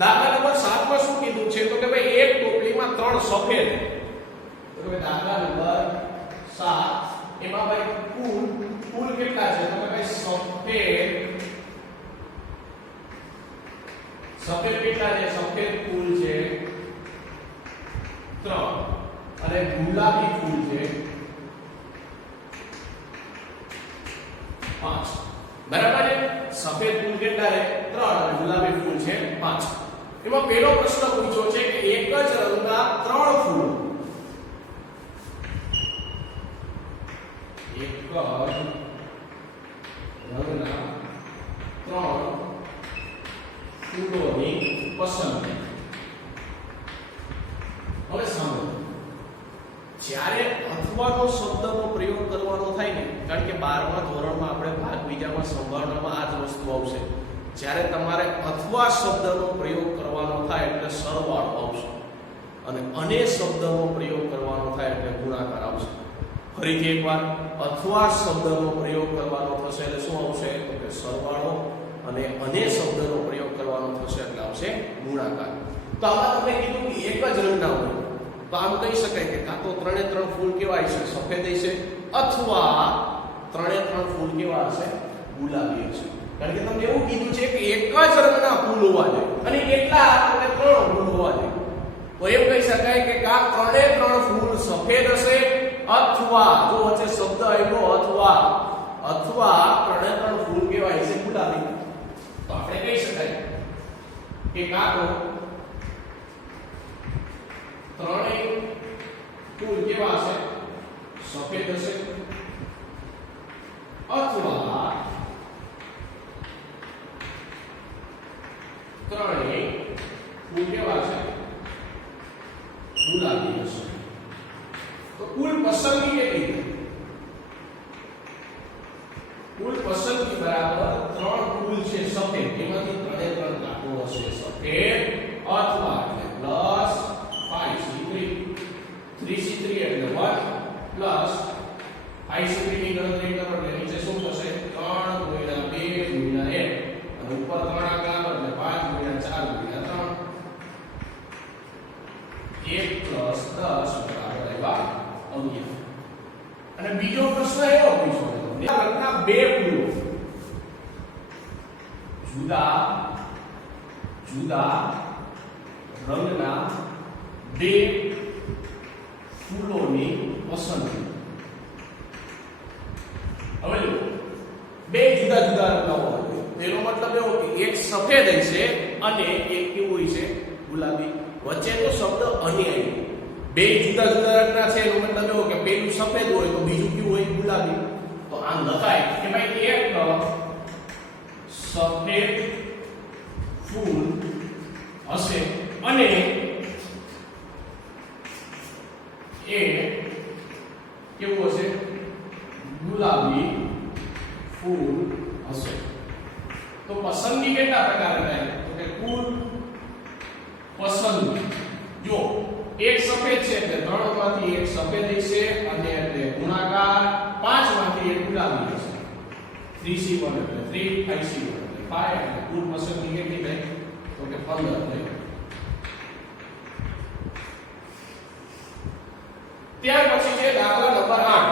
દાખલા નંબર 7 માં શું કીધું છે તો કે ભાઈ એક ટોપલીમાં 3 સફેદ, તો કે દાખલા નંબર 7 એમાં ભાઈ કુલ કેટલા છે તો કે ભાઈ સફેદ કેટલા છે, સફેદ કુલ છે 3 અને ગુલાબી કુલ છે 5. બરાબર છે, સફેદ ફૂલ કેટલા છે 3 અને ગુલાબી ફૂલ છે 5. એમાં પહેલો પ્રશ્ન પૂછ્યો છે કે એક જ રંગના 3 ફૂલ, એક જ રંગના 3 ફૂલોની પસંદગી. હવે સાંભળો, જ્યારે અથવાનો શબ્દનો પ્રયોગ કરવાનો થાય ને, કારણ કે 12મા ધોરણમાં આપણે ભાગ બીજામાં સંભાળવામાં આ જ વસ્તુ આવશે. જ્યારે તમારે અથવા શબ્દનો પ્રયોગ કરવાનો થાય એટલે સરવાળો આવશે અને અને શબ્દનો પ્રયોગ કરવાનો થાય એટલે ગુણાકાર આવશે. ફરીથી એકવાર, અથવા શબ્દનો પ્રયોગ કરવાનો થશે એટલે શું આવશે તો કે સરવાળો, અને શબ્દનો પ્રયોગ કરવાનો થશે એટલે આવશે ગુણાકાર. તો આમાં તમને કીધું કે એક જ રંગના હોય તો આમ કહી શકાય કે કાં તો 3 એ 3 ફૂલ કેવા હશે, સફેદ હશે, અથવા 3 એ 3 ફૂલ કેવા હશે, ગુલાબી હશે. કારણ કે તમને એવું કીધું છે કે એક જ રંગના ફૂલ હોવા જોઈએ અને કેટલા તો કે 3 ફૂલ હોવા જોઈએ. તો એમ કહી શકાય કે કાં 3 એ 3 ફૂલ સફેદ હશે, અથવા જો વચ્ચે શબ્દ આવ્યો અથવા 3 એ 3 ફૂલ કેવા હશે, ગુલાબી. તો આપણે કહી શકાય કે કાં તો 3 ફૂલ કેવા હશે, સફેદ હશે, અથવા 3 ફૂલ કેવા હશે, ગુલાબી હશે. તો કુલ પસંદગી કેટલી? કુલ પસંદગી બરાબર 3 ફૂલ છે સફેદ, એમાંથી 3 એ 3 કાઢવો હશે સફેદ, અથવા એટલે પ્લસ 5c3, 3c3 એટલે 1 પ્લસ 5c3 ની ગણતરી કરો એટલે નીચે શું થશે 3 ગુણ્યા 2 ગુણ્યા 1 અને ઉપર 3 આંકડા એટલે 5 ગુણ્યા 4 ગુણ્યા 3 1 પ્લસ 10 બરાબર આવ્યા 11. અને બીજો પ્રશ્ન એવો પૂછ્યો છે રંગના 2 ફૂલો, જુદા રંગના 2 ફૂલોની પસંદગી. હવે જો 2 જુદા રંગના હોય તેનો મતલબ એવો કે એક સફેદ હશે અને એક કેવું હશે, ગુલાબી. વચ્ચેનો શબ્દ અને આવ્યો. 2 જુદા રંગના છે એનો મતલબ એવો કે પેલું સફેદ હોય તો બીજું કેવું હોય, ગુલાબી. તો આમ લખાય કે ભાઈ એક સફેદ ફૂલ હશે અને એ કેવું હશે, ગુલાબી ફૂલ હશે. તો પસંદગી કેટલા પ્રકારે થાય તો કે કુલ પસંદગી, જો એક સફેદ છે એટલે 3 માંથી એક સફેદ હશે અને એટલે ગુણાકાર 5 માંથી એક ગુલાબી હશે, 3c1 એટલે 3, 5c1 એટલે 5 એટલે કુલ પસંદગી કેટલી થાય તો કે 15 થાય. ત્યાર પછી છે દાખલા નંબર 8.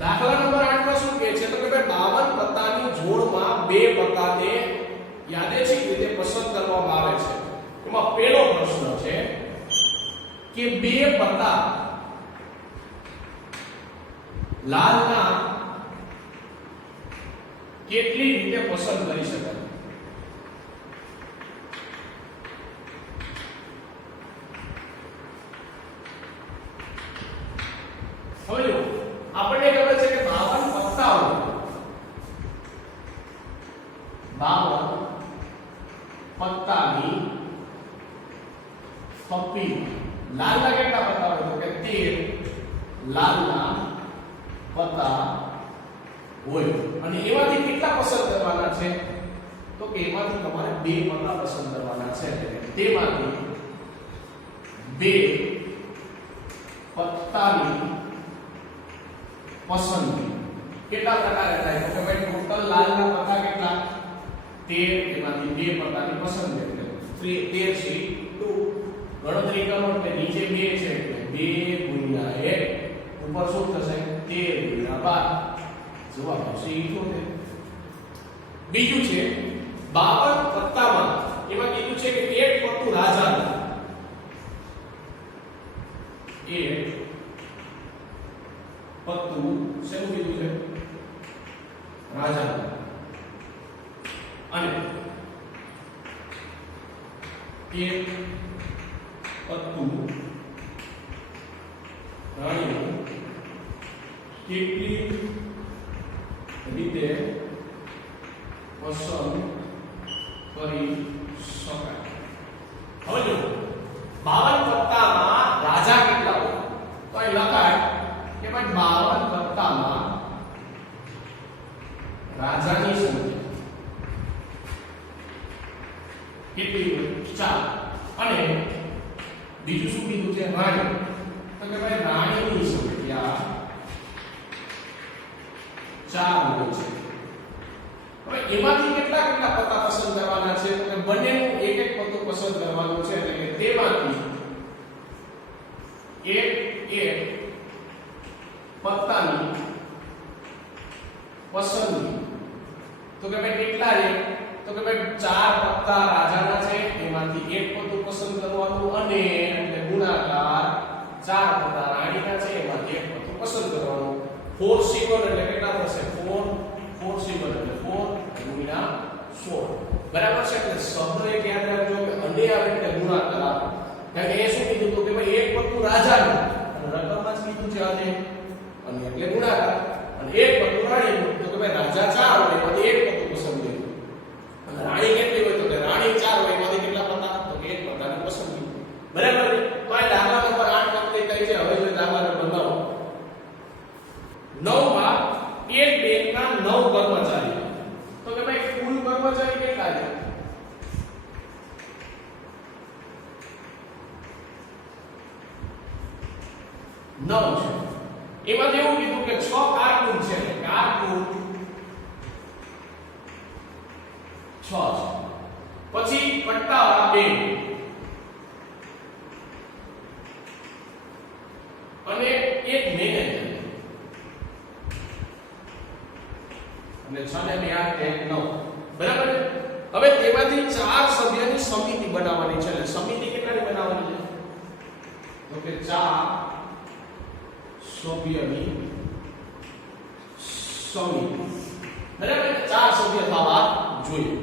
દાખલા નંબર 8 માં શું કહે છે તો કે ભાઈ 52 પત્તાની જોડમાં 2 પત્તાને યાદચ્છિક રીતે પસંદ કરવામાં આવે છે. એમાં પહેલો પ્રશ્ન છે કે 2 પત્તા લાલના કેટલી રીતે પસંદ કરી શકાય? હવે જો આપણને ખબર છે કે 52 પત્તા હોય, 52 પત્તાની થપ્પી. લાલના કેટલા પત્તા હોય તો કે 13 લાલના પત્તા હોય અને એમાંથી કેટલા પસંદ કરવાના છે તો કે એમાંથી તમારે 2 પત્તા પસંદ કરવાના છે. તેમાંથી 2 પત્તાની પસંદગી કેટલા પ્રકારે થાય તો કે ભાઈ ટોટલ લાલના પત્તા કેટલા 13 એમાંથી બે પત્તાની પસંદ એટલે 13 છે 2 ગણતરી કરો એટલે નીચે 2 છે એટલે 2 ગુણ્યા 1 ઉપર શું થશે 13 ગુણ્યા 12 જવાબ આવશે 78. બીજું છે 52 પત્તામાં એમાં કીધું છે કે એક પત્તું રાજાનું એક પત્તું શેનું કીધું છે રાજાનું અને એક પત્તું રાણીનું કેટલી રીતે પસંદ કરી શકાય. હવે જો 52 પત્તામાં રાજા કેટલા હોય તો અહીં લખાય કે ભાઈ 52 પત્તામાં રાજાની સંખ્યા કેટલી હોય 4 અને બીજું શું કીધું છે રાણી તો કે ભાઈ રાણીની સંખ્યા 4 હોય છે. હવે એમાંથી કેટલા કેટલા પત્તા પસંદ કરવાના છે તો કે બંનેનું એક એક પત્તું પસંદ કરવાનું છે એટલે કે તેમાંથી એક પત્તાની પસંદગી તો કે ભાઈ કેટલા છે તો કે ભાઈ 4 પત્તા રાજાના છે એમાંથી એક પત્તું પસંદ કરવાનું અને એટલે ગુણાકાર 4 પત્તા રાણીના છે એમાંથી એક પત્તું પસંદ કરવાનું 4 C1 એટલે કેટલા થશે 4 C1 એટલે 4 ગુણ્યા 16 બરાબર છે. એટલે શબ્દ એક યાદ રાખજો કે અને આવે એટલે ગુણાકાર કારણ કે એ શું કીધું તો કે ભાઈ એક પત્તું રાજાનું અને રકમમાં જ કીધું છે અને એટલે ગુણાકાર અને એક પત્તું રાણીનું તો કે ભાઈ રાજા 4 હોય એમાંથી એક પત્તું પસંદ કર્યું અને રાણી કેટલી હોય તો કે રાણી 4 હોય એમાંથી કેટલા પત્તા તો કે એક પત્તાની પસંદગી બરાબર છે. તો આ દાખલા નંબર 8 કમ્પ્લીટ થઈ છે. હવે જો દાખલા નંબર 9 માં એક બેંકના 9 કર્મચારી તો કે ભાઈ કુલ કર્મચારી કેટલા છે 9 છે. એમાં એવું કીધું કે 6 કારકુન છે કારકુન 6 છે. પછી પટ્ટાવાળા બેંક અને એક મેનેજર અને 6 ને 2 8 9 બરાબર. હવે તેમાંથી 4 સભ્યની સમિતિ બનાવવાની છે. એટલે સમિતિ કેટલાની બનાવવાની છે તો કે 4 સભ્યની સમિતિ બરાબર 4 સભ્ય થવા જોઈએ.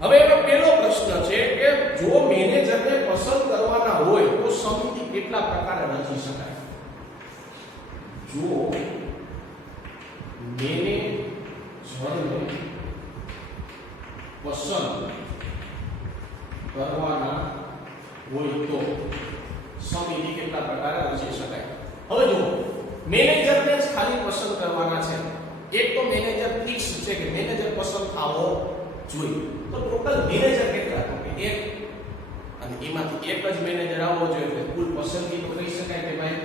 હવે એનો પહેલો પ્રશ્ન છે કે જો મેનેજરને પસંદ કરવાના હોય તો સમિતિ કેટલા પ્રકારે રચી શકાય. જો મેનેજરને પસંદ કરવાના હોય તો સમિતિ કેટલા પ્રકારે રચી શકાય. હવે જો મેનેજરને જ ખાલી પસંદ કરવાના છે. એક તો મેનેજર ફિક્સ છે કે મેનેજર પસંદ થવો જોઈએ. તો ટોટલ મેનેજર કેટલા તો કે એક અને એમાંથી એક જ મેનેજર આવવો જોઈએ એટલે કુલ પસંદગી તો કહી શકાય કે ભાઈ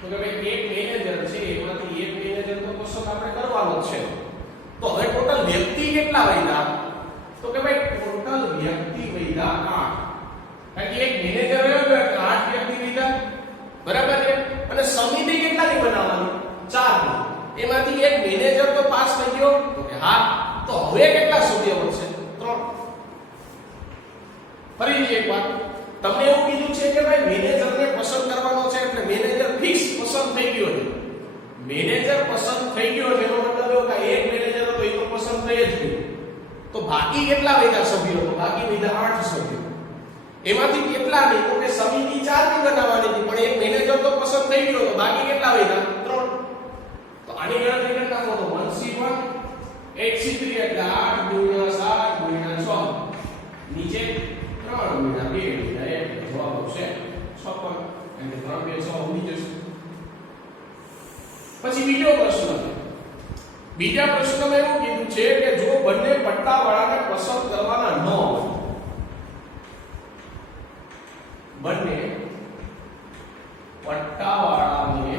તો કે ભાઈ એક મેનેજર છે એમાંથી એક મેનેજર તો પસંદ આપણે કરવાનો જ છે. તો હવે ટોટલ વ્યક્તિ કેટલા વૈધા તો કે ભાઈ ટોટલ વ્યક્તિ વૈધા 8 કારણ કે એક મેનેજર રહ્યો એટલે 8 વ્યક્તિ વૈધા બરાબર છે. અને સમિતિ કેટલાની બનાવવાની 4 ની એમાંથી એક મેનેજર તો પાસ થઈ ગયો તો કે હા તો હવે કેટલા સભ્ય બનશે 3. ફરીથી એક વાત તમને એવું કીધું છે કે ભાઈ મેનેજરને પસંદ કરવાનો છે એટલે મેનેજર ફિક્સ પસંદ થઈ ગયો છે. મેનેજર પસંદ થઈ ગયો છે એનો મતલબ એવો કે એક મેનેજર તો એ તો પસંદ થઈ જ ગયો. તો બાકી કેટલા વૈધા સભ્યો તો બાકી વૈધા 8 સભ્યો. એમાંથી કેટલા નહીં તો કે સમિતિ 4 ની બનાવવાની હતી પણ એક મેનેજર તો પસંદ થઈ ગયો તો બાકી કેટલા વૈધા 3. તો આની ગણતરી કરતા તો 1C1 8C3 એટલે 8 ગુણ્યા 7 ગુણ્યા 6 નીચે 3 ગુણ્યા 2 ગુણ્યા 1 જવાબ આવશે 56 એટલે 3 2 6 ઉડી જશે. પછી બીજો પ્રશ્ન બીજા પ્રશ્નમાં એવું કીધું છે કે જો બંને પટ્ટાવાળાને પસંદ કરવાના ન હોય બંને પટ્ટાવાળાને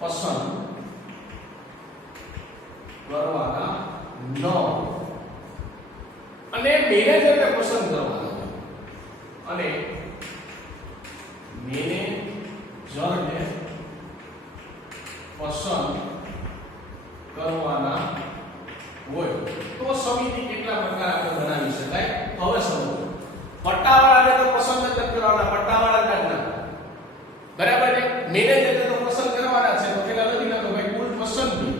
પસંદ અને મેનેજરને પસંદ કરવાના છે અને મેનેજરને પસંદ કરવાના હોય તો સમિતિ કેટલા પ્રકાર આપણે બનાવી શકાય? તો હવે સમજો, પટ્ટાવાળાને તો પસંદ જ કરવાના, પટ્ટાવાળા કાઢના, બરાબર છે. મેનેજરને તો પસંદ કરવાના છે, તો પેલા લખી નાખો ભાઈ કુલ પસંદગી.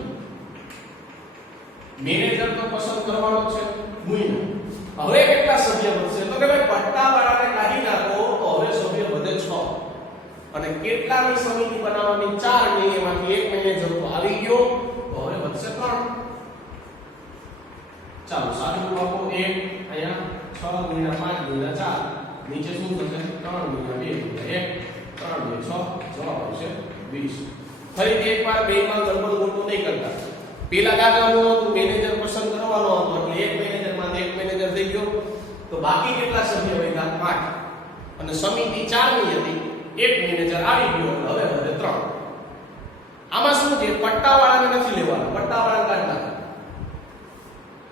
મેનેજર તો પસંદ કરવાનો છે મુઈનો. હવે કેટલા સભ્ય બનશે? તો કે ભાઈ પટ્ટાવાળાને કાઢી નાખો તો હવે સભ્ય વધે 6 અને કેટલાની સમિતિ બનાવવાની? 4 ની. એમાંથી એક મેનેજર તો આવી ગયો તો હવે વધશે 3. ચાલો સાદું આપો 1 અહીંયા 6 ગુણ્યા 5 ગુણ્યા 4 નીચે શું થશે? 3 ગુણ્યા 2 ગુણ્યા 1 3 ગુણ્યા 6 જવાબ આવશે 20. ફરી એકવાર બેમાં ગડબડ ગોટું નહીં કરતા. પેલા દાખલામાં તો મેનેજર પસંદ કરવાનો હતો એટલે એક મેનેજરમાંથી એક મેનેજર થઈ ગયો તો બાકી કેટલા સભ્ય વધ્યા? 5 અને સમિતિ 4 ની હતી, એક મેનેજર આવી ગયો એટલે હવે વધે 3. આમાં શું છે? પટ્ટાવાળાને નથી લેવાનો, પટ્ટાવાળાને કાઢી નાખો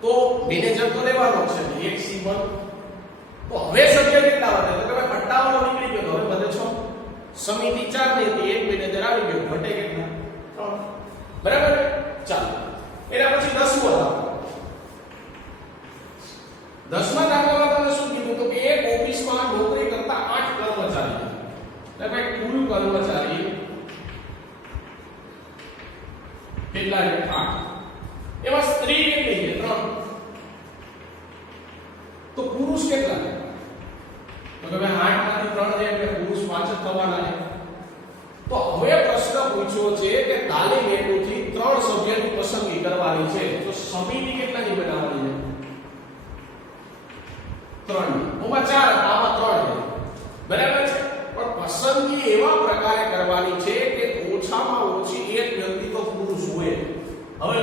તો મેનેજર તો લેવાનો છે 1C1. તો હવે સભ્ય કેટલા વધે? તો કે ભાઈ પટ્ટાવાળો નીકળી ગયો તો હવે વધે 6. સમિતિ 4 ની હતી, એક મેનેજર આવી ગયો, ઘટે કેટલા? 3. બરાબર. ચાલો એના પછી 10મો દાખલો. 10મા દાખલામાં તમે શું કીધું? તો કે એક ઓફિસમાં નોકરી કરતા 8 કર્મચારી છે. એટલે ભાઈ કુલ કર્મચારી કેટલા છે? 8. એમાં સ્ત્રી કેટલી છે? 3. તો પુરુષ કેટલા છે? તો કે ભાઈ 8 માંથી 3 છે એટલે પુરુષ 5 જ થવાના છે. તો હવે પ્રશ્ન પૂછ્યો છે કે તાલીમ હેતુથી 3 સભ્યની પસંદગી કરવાની છે તો સમિતિ કેટલાની બનાવવાની છે? 3 ની. ઓમાં 4 આમાં 3 છે, બરાબર છે. પણ પસંદગી એવા પ્રકારે કરવાની છે કે ઓછામાં ઓછી એક વ્યક્તિ તો પુરુષ હોય. હવે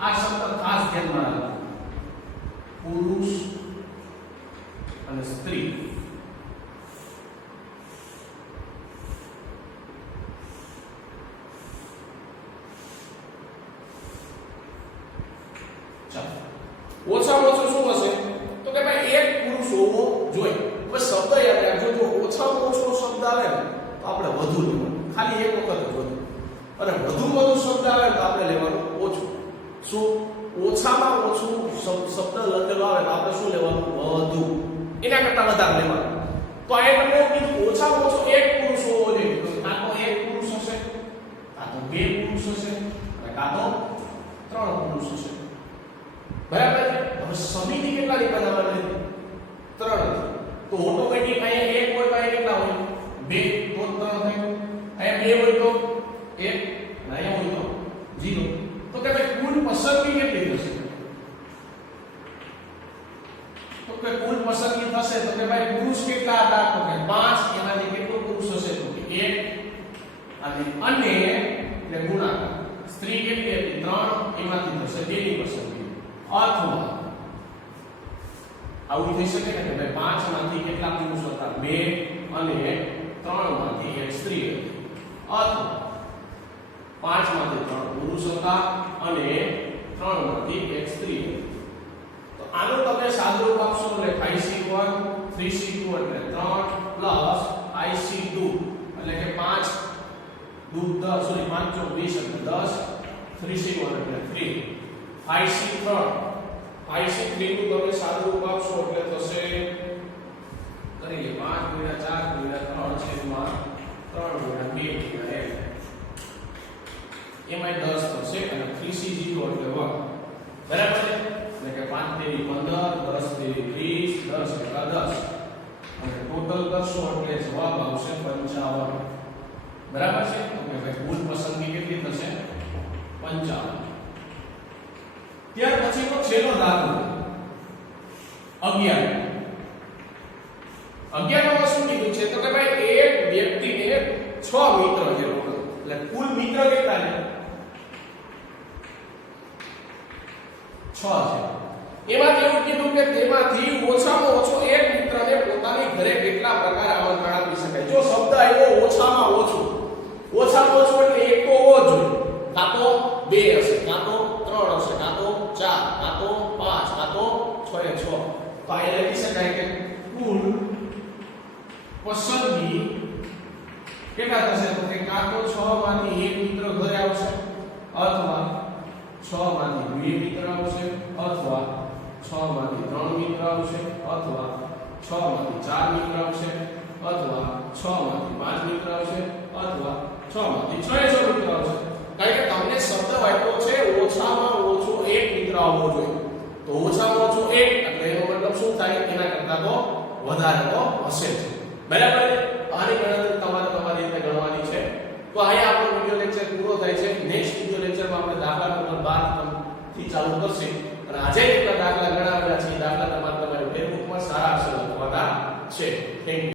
આ શબ્દ ખાસ ધ્યાનમાં રાખો, પુરુષ અને સ્ત્રી. ઓછામાં ઓછું શું હશે? તો કે ભાઈ એક પુરુષ હોવો જોઈએ. હવે શબ્દ યાદ રાખજો, જો ઓછામાં ઓછો શબ્દ આવે ને તો આપણે વધુ લેવાનું, ખાલી એક વખત જ વધુ. અને વધુ શબ્દ આવે તો આપણે લેવાનું ઓછું. શું? ઓછામાં ઓછું શબ્દ લખેલો આવે તો આપણે શું લેવાનું? વધુ. એના કરતા વધારે લેવાનું. તો આ તમને કીધું ઓછામાં ઓછો એક પુરુષ હોવો જોઈએ. તો કાં તો એક પુરુષ હશે, કાં તો 2 પુરુષ હશે અને કાં તો 3 પુરુષ હશે. બરાબર. હવે સમિતિ કેટલાની બનાવવાની? 3. તો ઓટોમેટિક અહીંયા એક હોય તો અહીંયા કેટલા હોય? 2 તો 3 થાય. અહીંયા 2 હોય તો 1 અને અહીંયા હોય તો 0. તો કે ભાઈ કુલ પસંદગી કેટલી થશે? તો કે કુલ પસંદગી થશે તો કે ભાઈ પુરુષ કેટલા હતા? તો કે 5. એમાંથી કેટલો પુરુષ હશે? તો કે 1 અને એટલે ગુણાકાર. સ્ત્રી કેટલી હતી? 3. એમાંથી થશે 2 ની પસંદગી. અથવા આવું થઈ શકે ને કે ભાઈ 5 માંથી કેટલા પુરુષ હતા? 2 અને 3 માંથી એક સ્ત્રી હતી. અથવા 5 માંથી 3 પુરુષ હતા અને 3 માંથી એક સ્ત્રી હતી. તો આનું તમે સાદું રૂપ આપશો એટલે IC1 3C2 એટલે 3 પ્લસ IC2 એટલે કે 5 2 10 સોરી 5 ચોક 20 એટલે 10 3C1 એટલે 3 IC3 નું તમે સાદું રૂપ આપશો એટલે થશે કરી લે 5 ગુણ્યા 4 ગુણ્યા 3 છેદમાં 3 ગુણ્યા 2 ગુણ્યા 1 એમાં 10 થશે અને 3C0 એટલે 1. બરાબર છે. એટલે કે 5 તેરી 15 10 તેરી 30 10 એકા 10 અને ટોટલ કરશો એટલે જવાબ આવશે 55. બરાબર છે. તો કે ભાઈ કુલ પસંદગી કેટલી થશે? 55. ત્યાર પછી તો છેલ્લો દાખલો 11. 11 માં શું કીધું છે? તો કે ભાઈ એક વ્યક્તિને 6 મિત્ર છે. એટલે કુલ મિત્ર કેટલા છે? 6 છે. એમાં એવું કીધું કે તેમાંથી ઓછામાં ઓછો એક મિત્રને પોતાની ઘરે કેટલા પ્રકાર આમંત્રણ આપી શકાય. જો શબ્દ આવ્યો ઓછામાં ઓછું એટલે એક તો હોવો જોઈએ, કાં તો 2 હશે, કાં તો 3 હશે, કાં તો 4, કાં તો 6 એ 6. તો આ લખી શકાય કે કુલ પસંદગી કેટલા થશે? તો કે કાં તો 6 માંથી એક મિત્ર ઘરે આવશે, અથવા 6 માંથી 2 મિત્ર આવશે, અથવા 6 માંથી 3 મિત્ર આવશે, અથવા 6 માંથી 4 મિત્ર આવશે, અથવા 6 માંથી 5 મિત્ર આવશે, અથવા 6 માંથી 6 એ 6 મિત્ર આવશે. કારણ કે તમને શબ્દ આપ્યો છે ઓછામાં ઓછો એક મિત્ર આવવો જોઈએ. તો ઓછામાં ઓછો એક એટલે એનો મતલબ શું થાય? એના કરતા તો વધારે તો હશે જ. બરાબર? આની ગણતરી તમારે તમારી રીતે ગણવાની છે. તો અહીંયા આપણો વિડિયો લેક્ચર પૂરો થાય છે. નેક્સ્ટ વિડિયો લેક્ચરમાં આપણે દાખલા નંબર 12 થી ચાલુ કરશે. અને આજે જેટલા દાખલા ગણાવેલા છે એ દાખલા તમારે તમારી નોટબુકમાં સારા અક્ષર લખવાના છે. Thank you.